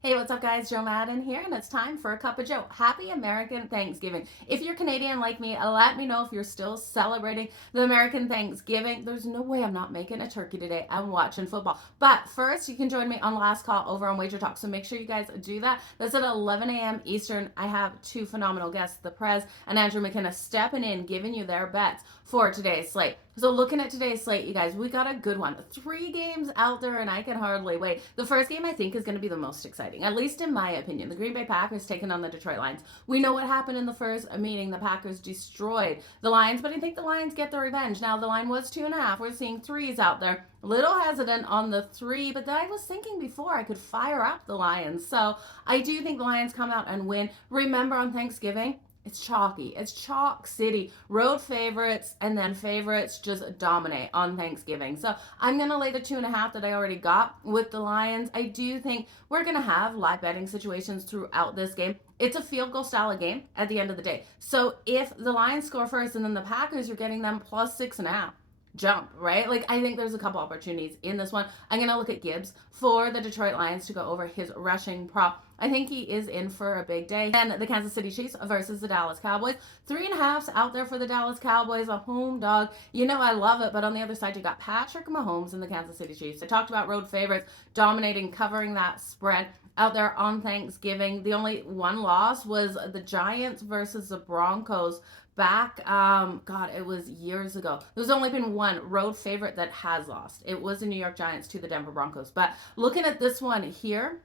Hey, what's up, guys? Jo Madden here, and it's time for a cup of Joe. Happy American Thanksgiving. If you're Canadian like me, let me know if you're still celebrating the American Thanksgiving. There's no way I'm not making a turkey today. I'm watching football. But first, you can join me on Last Call over on Wager Talk, so make sure you guys do that. That's at 11 a.m. Eastern. I have two phenomenal guests, the Prez and Andrew McKenna, stepping in, giving you their bets for today's slate. So looking at today's slate, you guys, we got a good one. 3 games out there, and I can hardly wait. The first game, I think, is going to be the most exciting, at least in my opinion. The Green Bay Packers taking on the Detroit Lions. We know what happened in the first meeting. The Packers destroyed the Lions, but I think the Lions get their revenge. Now, the line was 2.5. We're seeing 3s out there. A little hesitant on the 3, but I was thinking before I could fire up the Lions. So I do think the Lions come out and win. Remember, on Thanksgiving, it's chalky. It's chalk city. Road favorites and then favorites just dominate on Thanksgiving. So I'm going to lay the 2.5 that I already got with the Lions. I do think we're going to have live betting situations throughout this game. It's a field goal style of game at the end of the day. So if the Lions score first and then the Packers, you're getting them plus 6.5. Jump, right? Like, I think there's a couple opportunities in this one. I'm going to look at Gibbs for the Detroit Lions to go over his rushing prop. I think he is in for a big day. Then the Kansas City Chiefs versus the Dallas Cowboys. 3.5s out there for the Dallas Cowboys, a home dog. You know I love it, but on the other side, you got Patrick Mahomes and the Kansas City Chiefs. I talked about road favorites dominating, covering that spread out there on Thanksgiving. The only one loss was the Giants versus the Broncos back, God, it was years ago. There's only been one road favorite that has lost. It was the New York Giants to the Denver Broncos. But looking at this one here,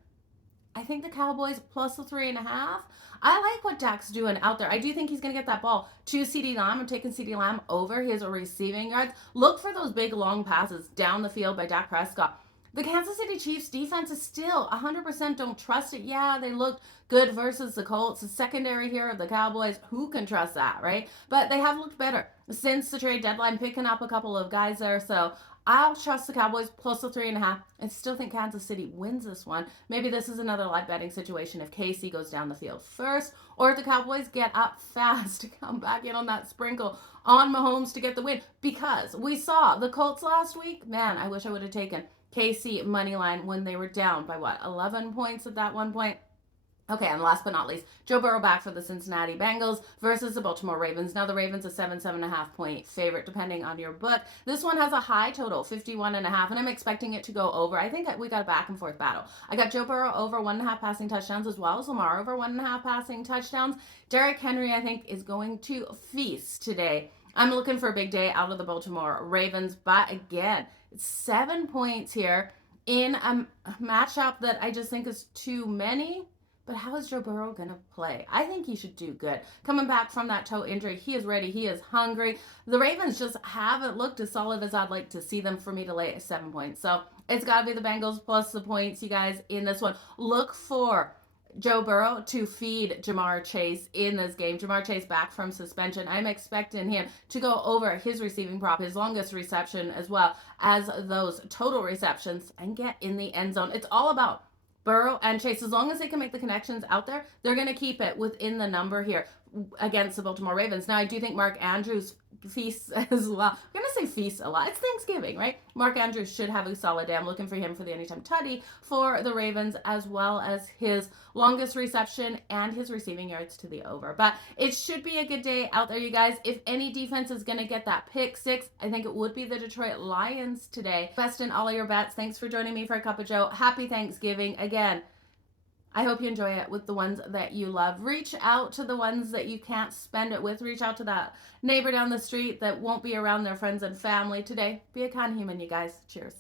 I think the Cowboys plus the 3.5. I like what Dak's doing out there. I do think he's going to get that ball to CeeDee Lamb. I'm taking CeeDee Lamb over his receiving yards. Look for those big long passes down the field by Dak Prescott. The Kansas City Chiefs defense is still 100% don't trust it. Yeah, they looked good versus the Colts. The secondary here of the Cowboys, who can trust that, right? But they have looked better since the trade deadline, picking up a couple of guys there. So I'll trust the Cowboys plus the 3.5 and still think Kansas City wins this one. Maybe this is another live betting situation if KC goes down the field first, or if the Cowboys get up fast to come back in on that sprinkle on Mahomes to get the win. Because we saw the Colts last week. Man, I wish I would have taken KC money line when they were down by 11 points at that one point. Okay, and last but not least, Joe Burrow back for the Cincinnati Bengals versus the Baltimore Ravens. Now the Ravens a 7.5 point favorite depending on your book. This one has a high total, 51.5, and I'm expecting it to go over. I think we got a back and forth battle. I got Joe Burrow over 1.5 passing touchdowns as well as Lamar over 1.5 passing touchdowns. Derrick Henry, I think, is going to feast today. I'm looking for a big day out of the Baltimore Ravens, but again, it's 7 points here in a matchup that I just think is too many. But how is Joe Burrow going to play? I think he should do good. Coming back from that toe injury, he is ready. He is hungry. The Ravens just haven't looked as solid as I'd like to see them for me to lay 7 points. So it's got to be the Bengals plus the points, you guys, in this one. Look for Joe Burrow to feed Jamar Chase in this game. Jamar Chase back from suspension. I'm expecting him to go over his receiving prop, his longest reception, as well as those total receptions, and get in the end zone. It's all about Burrow and Chase. As long as they can make the connections out there, they're going to keep it within the number here against the Baltimore Ravens. Now, I do think Mark Andrews feasts as well. I'm going to say feasts a lot. It's Thanksgiving, right? Mark Andrews should have a solid day. I'm looking for him for the anytime tutty for the Ravens, as well as his longest reception and his receiving yards to the over. But it should be a good day out there, you guys. If any defense is going to get that pick 6, I think it would be the Detroit Lions today. Best in all of your bets. Thanks for joining me for a cup of Joe. Happy Thanksgiving. Again, I hope you enjoy it with the ones that you love. Reach out to the ones that you can't spend it with. Reach out to that neighbor down the street that won't be around their friends and family today. Be a kind human, you guys. Cheers.